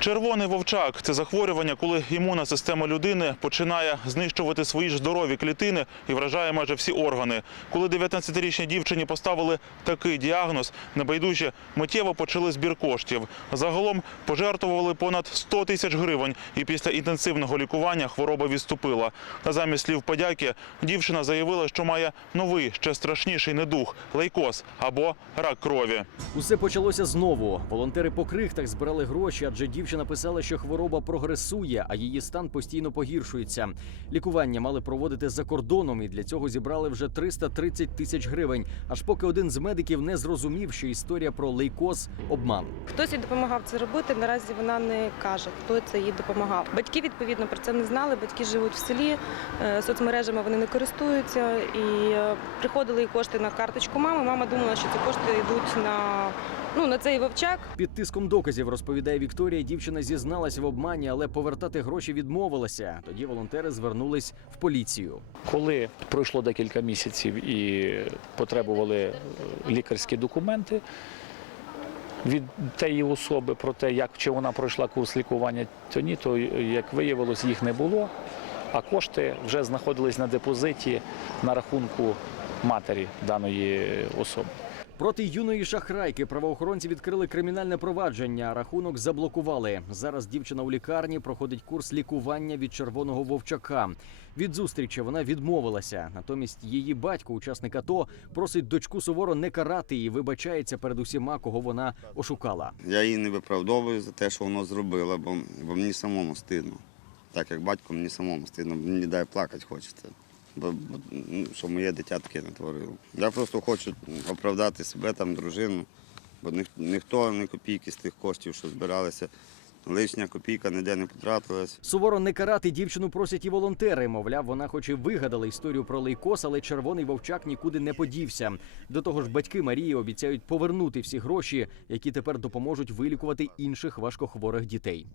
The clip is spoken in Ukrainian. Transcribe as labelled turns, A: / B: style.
A: Червоний вовчак це захворювання, коли імунна система людини починає знищувати свої ж здорові клітини і вражає майже всі органи. Коли 19-річній дівчині поставили такий діагноз, небайдужі миттєво почали збір коштів. Загалом пожертвували понад 100 тисяч гривень, і після інтенсивного лікування хвороба відступила. Та замість слів подяки дівчина заявила, що має новий, ще страшніший недух лейкоз або рак крові.
B: Усе почалося знову. Волонтери по крихтах збирали гроші, адже дівчина писала, що хвороба прогресує, а її стан постійно погіршується. Лікування мали проводити за кордоном, і для цього зібрали вже 330 тисяч гривень. Аж поки один з медиків не зрозумів, що історія про лейкоз обман.
C: Хтось їй допомагав це робити. Наразі вона не каже, хто це їй допомагав. Батьки відповідно про це не знали. Батьки живуть в селі, е, соцмережами вони не користуються і е, приходили кошти на карточку мами. Мама думала, що ці кошти йдуть на ну на цей вовчак.
B: Під тиском доказів розповідає Вікторія. Дівчина зізналася в обмані, але повертати гроші відмовилася. Тоді волонтери звернулись в поліцію.
D: Коли пройшло декілька місяців і потребували е, лікарські документи від тієї особи про те, як чи вона пройшла курс лікування, то ні, то як виявилось, їх не було. А кошти вже знаходились на депозиті на рахунку матері даної особи.
B: Проти юної шахрайки правоохоронці відкрили кримінальне провадження. Рахунок заблокували. Зараз дівчина у лікарні проходить курс лікування від червоного вовчака. Від зустрічі вона відмовилася. Натомість її батько, учасник АТО, просить дочку суворо не карати і вибачається перед усіма, кого вона ошукала.
E: Я її не виправдовую за те, що воно зробила, бо, бо мені самому стидно. Так як батько, мені самому стидно, мені дай плакати хочеться. Бо, ну, що моє дитя таке не творило. Я просто хочу оправдати себе, там, дружину, бо ніх, ніхто ні копійки з тих коштів, що збиралися, лишня копійка ніде не потратилась.
B: Суворо не карати дівчину просять і волонтери. Мовляв, вона хоч і вигадала історію про лейкоз, але червоний вовчак нікуди не подівся. До того ж, батьки Марії обіцяють повернути всі гроші, які тепер допоможуть вилікувати інших важкохворих дітей.